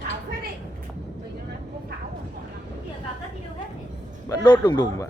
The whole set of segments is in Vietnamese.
Pháo phết đi. Mình nó nói không có pháo mà họ làm cái kia vào tất đi đâu hết. Vẫn đốt đùng đùng vậy.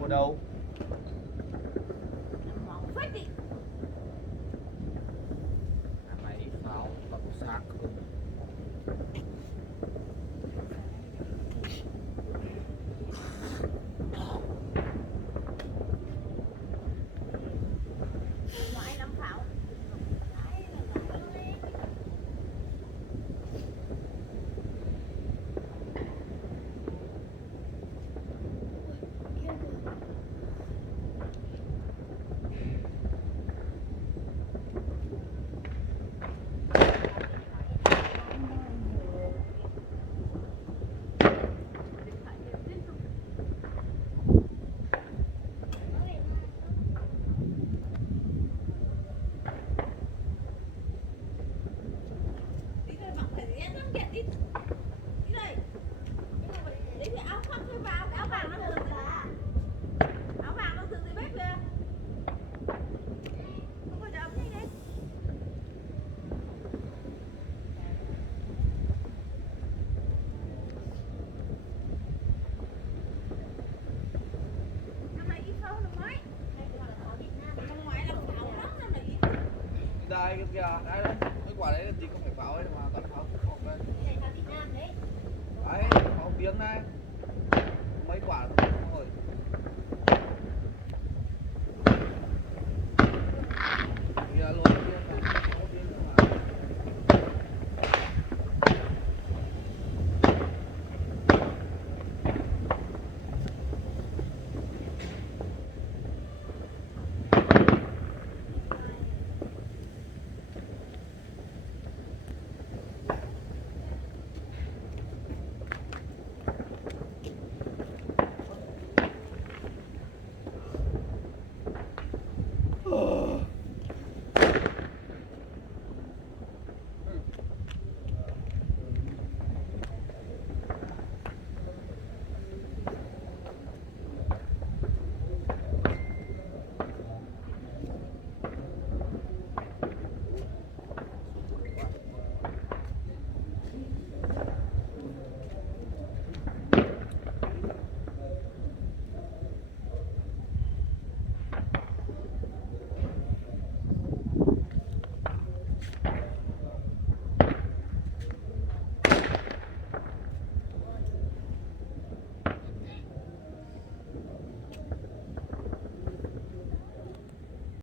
Mua đâu? Máy pháo và có sạc không? Đây kìa, đây đây, cái quả đấy là gì không phải pháo ấy mà toàn pháo không đây. Đấy, pháo biếng này. Mấy quả